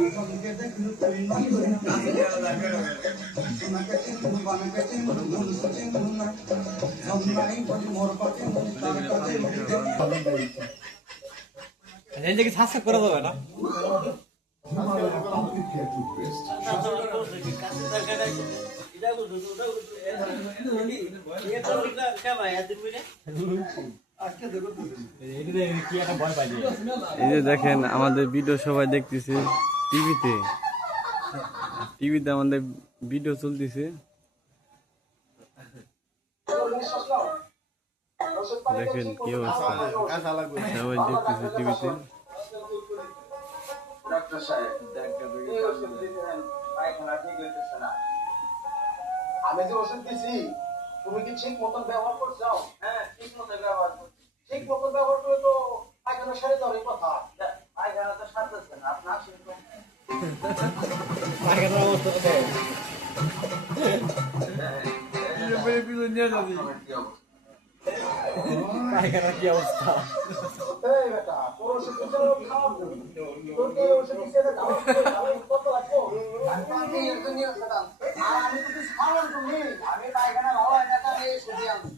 কি সাবস্ক্রাইব করা যাবে না? এই যে দেখেন আমাদের ভিডিও সবাই দেখতেছে টিভিতে আমাদের ভিডিও চলতেছে। দেখেন কি অবস্থা, সবাই দেখতেছে টিভিতে। আমি যে ওষুধ দিছি তুমি কি ঠিক মতন ব্যবহার করছো? হ্যাঁ, ঠিক মতন ব্যবহার করছি। ঠিক মতন ব্যবহার করলে তো পায়খানা সেরে যাবে কথা। পায়খানা তো সারতেছে না, আপনার সেরকম পায়খানার অবস্থা তো পায়খানার কি অবস্থা? এই বেটা, তোর ওষুধ দিতে খাওয়াবো। তোর কে ওষুধ দিতে দাও, কত লাগবো? আমি এর জন্য আসলাম। আর আমি তো কিছু খাওয়ালাম তুমি। আমি পায়খানা ভালো হয় না, তাহলে এই ওষুধ আনছি।